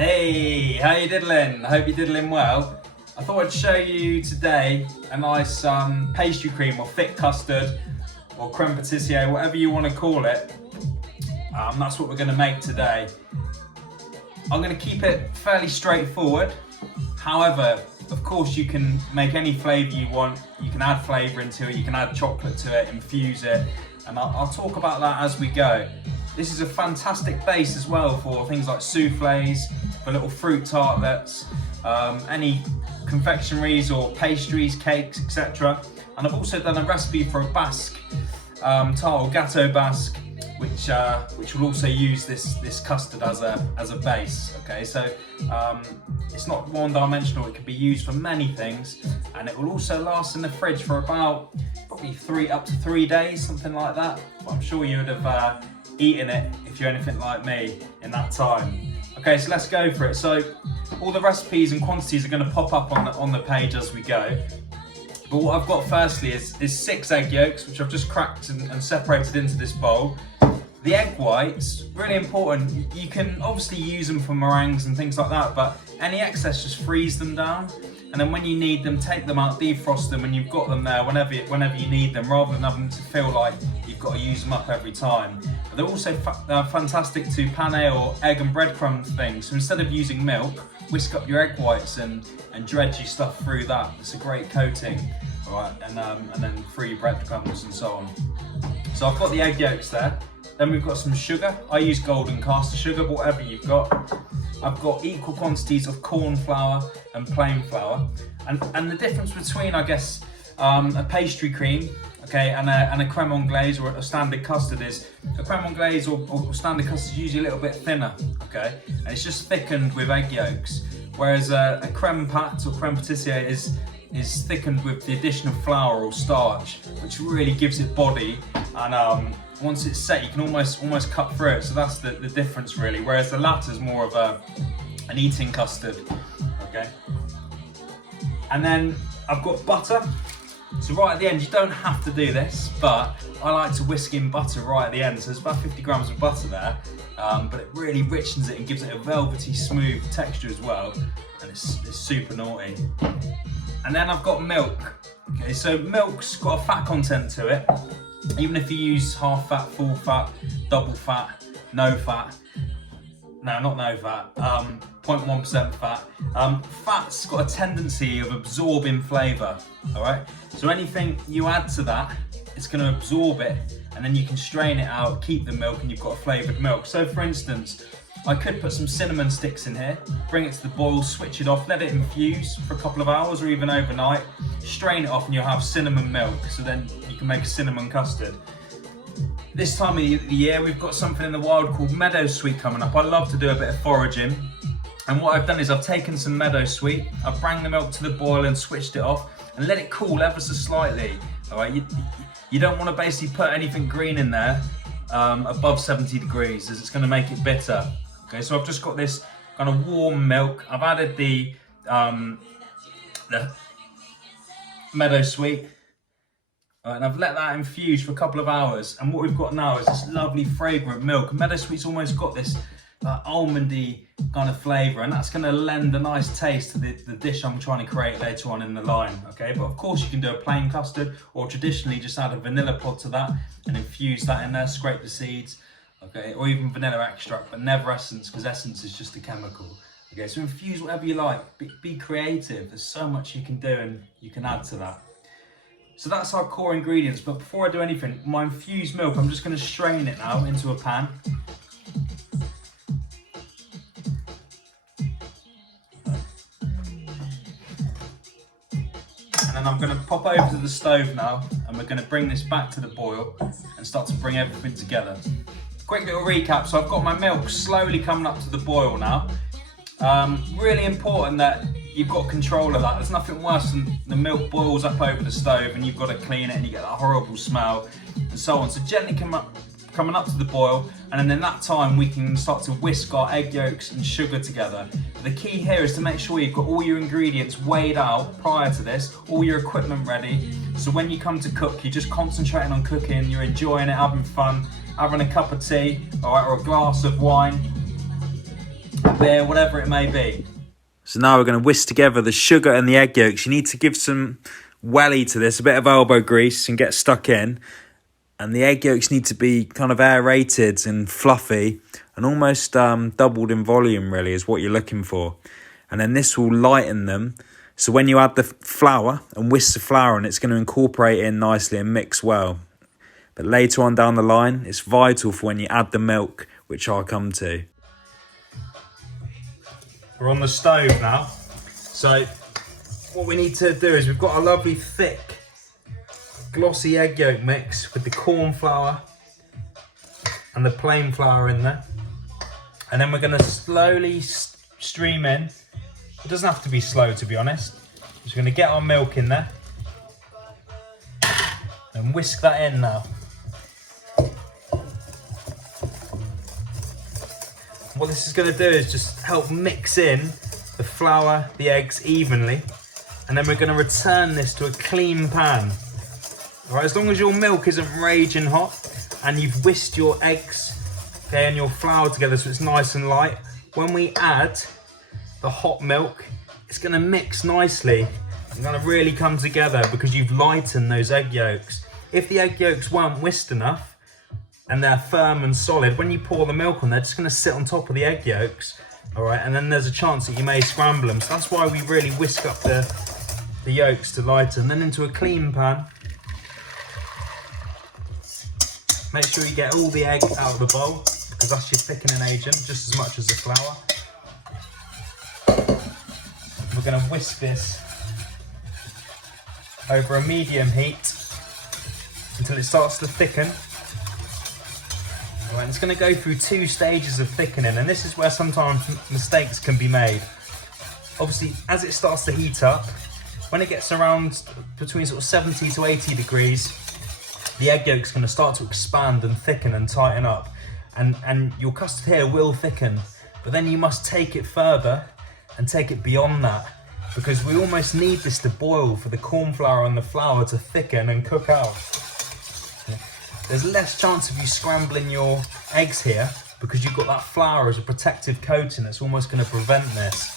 Hey, how you diddling? I hope you're diddling well. I thought I'd show you today a nice pastry cream or thick custard or creme patissiere, whatever you want to call it. That's what we're going to make today. I'm going to keep it fairly straightforward. However, of course you can make any flavour you want. You can add flavour into it, you can add chocolate to it, infuse it, and I'll talk about that as we go. This is a fantastic base as well for things like soufflés, for little fruit tartlets, any confectionaries or pastries, cakes, etc. And I've also done a recipe for a Basque tart or gâteau basque, which will also use this custard as a base. Okay, so it's not one-dimensional. It can be used for many things, and it will also last in the fridge for about probably up to 3 days, something like that. But I'm sure you would have eaten it if you're anything like me in that time. Okay, so let's go for it. So all the recipes and quantities are going to pop up on the page as we go. But what I've got firstly is 6 egg yolks, which I've just cracked and separated into this bowl. The egg whites, really important. You can obviously use them for meringues and things like that, but any excess, just freeze them down. And then when you need them, take them out, defrost them, and you've got them there whenever you need them, rather than having to feel like you've got to use them up every time. But they're also fantastic to pané or egg and breadcrumb things. So instead of using milk, whisk up your egg whites and dredge your stuff through that. It's a great coating, all right? And then through your breadcrumbs and so on. So I've got the egg yolks there. Then we've got some sugar. I use golden castor sugar, but whatever you've got. I've got equal quantities of corn flour and plain flour. And the difference between, I guess, a pastry cream, okay, and a creme anglaise or a standard custard is a creme anglaise or standard custard is usually a little bit thinner, okay, and it's just thickened with egg yolks, whereas a creme pat or creme patissiere is thickened with the addition of flour or starch, which really gives it body, and once it's set, you can almost cut through it. So that's the difference really. Whereas the latter is more of an eating custard. Okay. And then I've got butter. So right at the end, you don't have to do this, but I like to whisk in butter right at the end. So there's about 50 grams of butter there, but it really richens it and gives it a velvety, smooth texture as well. And it's super naughty. And then I've got milk. Okay, so milk's got a fat content to it. Even if you use half fat, full fat, double fat, no fat, no, not no fat, 0.1% fat. Fat's got a tendency of absorbing flavour, all right? So anything you add to that, it's going to absorb it, and then you can strain it out, keep the milk, and you've got a flavoured milk. So for instance, I could put some cinnamon sticks in here, bring it to the boil, switch it off, let it infuse for a couple of hours or even overnight, strain it off, and you'll have cinnamon milk. So then you can make a cinnamon custard. This time of the year, we've got something in the wild called meadowsweet coming up. I love to do a bit of foraging. And what I've done is I've taken some meadowsweet, I've brought the milk to the boil and switched it off and let it cool ever so slightly. All right, you don't want to basically put anything green in there above 70 degrees, as it's going to make it bitter. Okay, so I've just got this kind of warm milk. I've added the meadowsweet, and I've let that infuse for a couple of hours. And what we've got now is this lovely fragrant milk. Meadowsweet's almost got this almondy kind of flavour, and that's going to lend a nice taste to the dish I'm trying to create later on in the line. Okay, but of course you can do a plain custard, or traditionally just add a vanilla pod to that and infuse that in there, scrape the seeds. Okay, or even vanilla extract, but never essence, because essence is just a chemical. Okay, so infuse whatever you like, be creative. There's so much you can do and you can add to that. So that's our core ingredients, but before I do anything, my infused milk, I'm just going to strain it now into a pan. And then I'm going to pop over to the stove now, and we're going to bring this back to the boil and start to bring everything together. Quick little recap, so I've got my milk slowly coming up to the boil now. Really important that you've got control of that. There's nothing worse than the milk boils up over the stove and you've got to clean it and you get that horrible smell and so on. So gently coming up to the boil, and then in that time we can start to whisk our egg yolks and sugar together. But the key here is to make sure you've got all your ingredients weighed out prior to this, all your equipment ready, so when you come to cook, you're just concentrating on cooking, you're enjoying it, having fun, having a cup of tea, all right, or a glass of wine, beer, whatever it may be. So now we're going to whisk together the sugar and the egg yolks. You need to give some welly to this, a bit of elbow grease and get stuck in. And the egg yolks need to be kind of aerated and fluffy and almost doubled in volume, really, is what you're looking for. And then this will lighten them. So when you add the flour and whisk the flour in, it's going to incorporate in nicely and mix well. But later on down the line, it's vital for when you add the milk, which I'll come to. We're on the stove now. So what we need to do is we've got a lovely thick glossy egg yolk mix with the corn flour and the plain flour in there, and then we're going to slowly stream in. It doesn't have to be slow, to be honest. Just going to get our milk in there and whisk that in now. What this is going to do is just help mix in the flour, the eggs evenly, and then we're going to return this to a clean pan. Alright, as long as your milk isn't raging hot and you've whisked your eggs, okay, and your flour together so it's nice and light, when we add the hot milk, it's going to mix nicely and going to really come together because you've lightened those egg yolks. If the egg yolks weren't whisked enough and they're firm and solid, when you pour the milk on, they're just going to sit on top of the egg yolks, alright, and then there's a chance that you may scramble them. So that's why we really whisk up the yolks to lighten. Then into a clean pan. Make sure you get all the egg out of the bowl because that's your thickening agent just as much as the flour. We're going to whisk this over a medium heat until it starts to thicken. Right, it's going to go through 2 stages of thickening, and this is where sometimes mistakes can be made. Obviously, as it starts to heat up, when it gets around between sort of 70 to 80 degrees, the egg yolk's going to start to expand and thicken and tighten up, and your custard here will thicken, but then you must take it further and take it beyond that, because we almost need this to boil for the corn flour and the flour to thicken and cook out. There's less chance of you scrambling your eggs here because you've got that flour as a protective coating that's almost going to prevent this.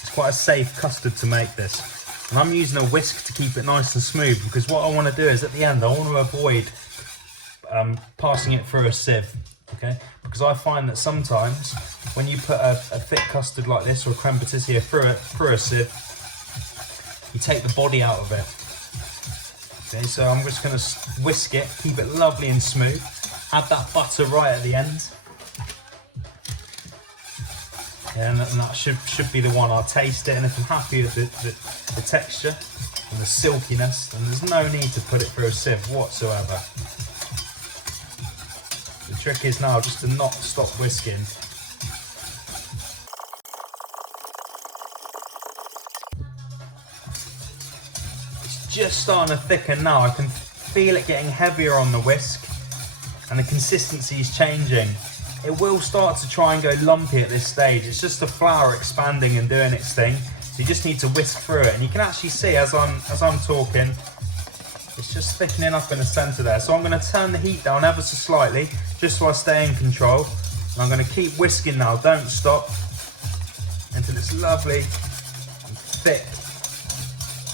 It's quite a safe custard to make this. And I'm using a whisk to keep it nice and smooth because what I want to do is at the end I want to avoid passing it through a sieve, okay? Because I find that sometimes when you put a thick custard like this or a creme patissiere through a sieve, you take the body out of it. Okay, so I'm just going to whisk it, keep it lovely and smooth, add that butter right at the end. Yeah, and that should be the one. I'll taste it, and if I'm happy with the texture and the silkiness, then there's no need to put it through a sieve whatsoever. The trick is now just to not stop whisking. It's just starting to thicken now. I can feel it getting heavier on the whisk, and the consistency is changing. It will start to try and go lumpy at this stage. It's just the flour expanding and doing its thing. So you just need to whisk through it. And you can actually see as I'm talking, it's just thickening up in the center there. So I'm going to turn the heat down ever so slightly, just so I stay in control. And I'm going to keep whisking now, don't stop, until it's lovely and thick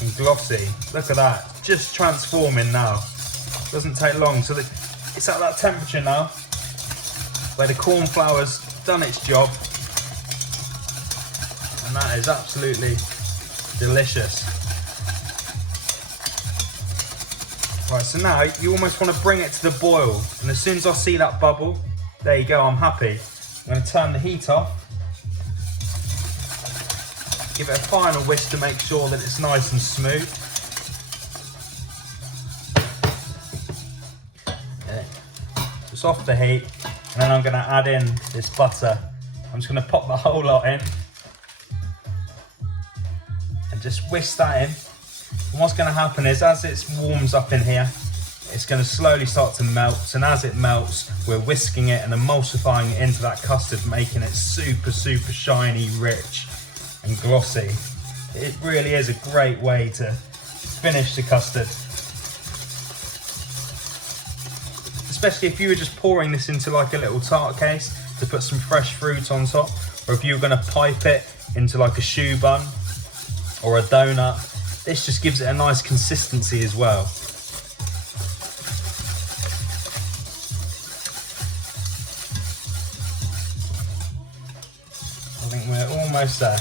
and glossy. Look at that, just transforming now. Doesn't take long. So it's at that temperature now, where the corn flour's done its job, and that is absolutely delicious. Right, so now you almost want to bring it to the boil, and as soon as I see that bubble, there you go, I'm happy. I'm going to turn the heat off, give it a final whisk to make sure that it's nice and smooth. Just off the heat. And then I'm going to add in this butter. I'm just going to pop the whole lot in and just whisk that in. And what's going to happen is as it warms up in here, it's going to slowly start to melt. And as it melts, we're whisking it and emulsifying it into that custard, making it super, super shiny, rich and glossy. It really is a great way to finish the custard. especially if you were just pouring this into like a little tart case to put some fresh fruit on top, or if you were going to pipe it into like a choux bun or a donut. This just gives it a nice consistency as well. I think we're almost there.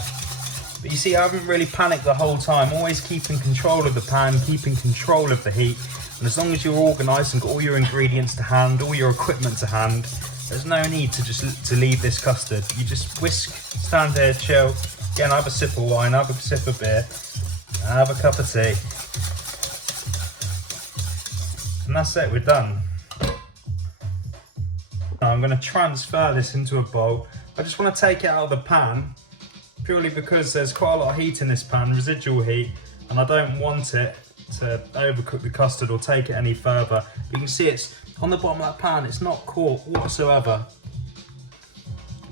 But you see, I haven't really panicked the whole time, always keeping control of the pan, keeping control of the heat. And as long as you're organised and got all your ingredients to hand, all your equipment to hand, there's no need to leave this custard. You just whisk, stand there, chill, again, have a sip of wine, have a sip of beer, have a cup of tea. And that's it, we're done. Now I'm going to transfer this into a bowl. I just want to take it out of the pan, purely because there's quite a lot of heat in this pan, residual heat, and I don't want it to overcook the custard or take it any further. But you can see it's on the bottom of that pan, it's not caught whatsoever.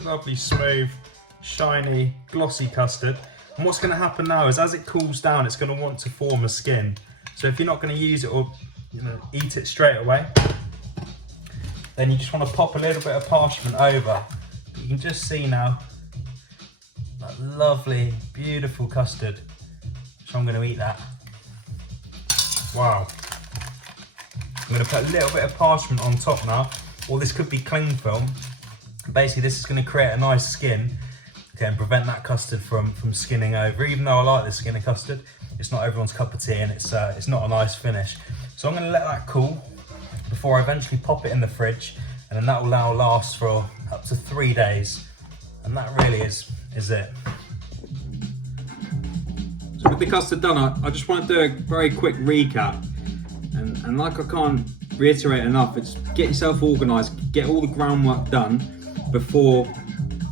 Lovely, smooth, shiny, glossy custard. And what's going to happen now is as it cools down, it's going to want to form a skin. So if you're not going to use it or eat it straight away, then you just want to pop a little bit of parchment over. You can just see now that lovely, beautiful custard. So I'm going to eat that. Wow. I'm going to put a little bit of parchment on top now, or this could be cling film. Basically, this is going to create a nice skin, okay, and prevent that custard from skinning over. Even though I like the skin of custard, it's not everyone's cup of tea, and it's not a nice finish. So I'm going to let that cool before I eventually pop it in the fridge, and then that will now last for up to 3 days, and that really is it. So with the custard done, I just want to do a very quick recap, and like I can't reiterate enough, it's get yourself organised, get all the groundwork done before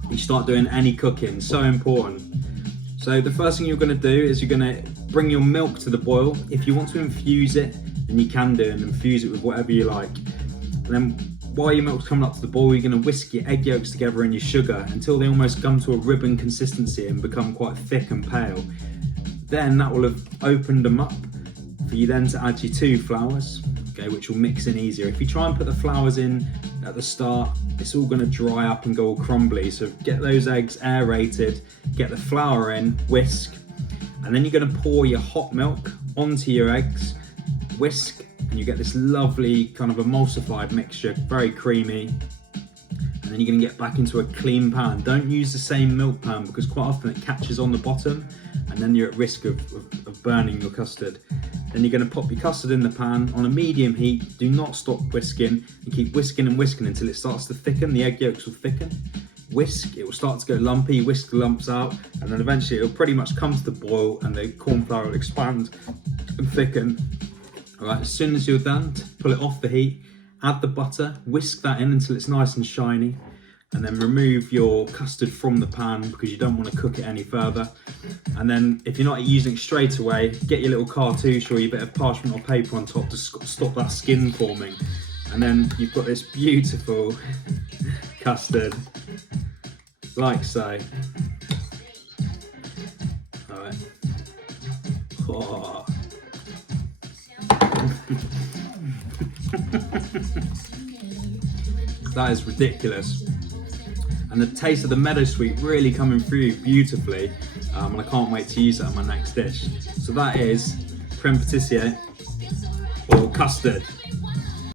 you start doing any cooking. So important. So the first thing you're going to do is you're going to bring your milk to the boil. If you want to infuse it, then you can do, and infuse it with whatever you like. And then while your milk's coming up to the boil, you're going to whisk your egg yolks together and your sugar until they almost come to a ribbon consistency and become quite thick and pale. Then that will have opened them up for you then to add your 2 flours, okay, which will mix in easier. If you try and put the flours in at the start, it's all going to dry up and go all crumbly. So get those eggs aerated, get the flour in, whisk, and then you're going to pour your hot milk onto your eggs, whisk, and you get this lovely kind of emulsified mixture, very creamy. And then you're going to get back into a clean pan. Don't use the same milk pan because quite often it catches on the bottom and then you're at risk of burning your custard. Then you're going to pop your custard in the pan on a medium heat. Do not stop whisking, and keep whisking and whisking until it starts to thicken. The egg yolks will thicken. Whisk, it will start to go lumpy, whisk the lumps out, and then eventually it'll pretty much come to the boil and the cornflour will expand and thicken. Alright, as soon as you're done, pull it off the heat, add the butter, whisk that in until it's nice and shiny, and then remove your custard from the pan because you don't want to cook it any further. And then if you're not using it straight away, get your little cartouche or your bit of parchment or paper on top to stop that skin forming. And then you've got this beautiful custard, like so. Alright. Oh. That is ridiculous. And the taste of the meadowsweet really coming through beautifully, and I can't wait to use that on my next dish. So that is creme patissiere or custard.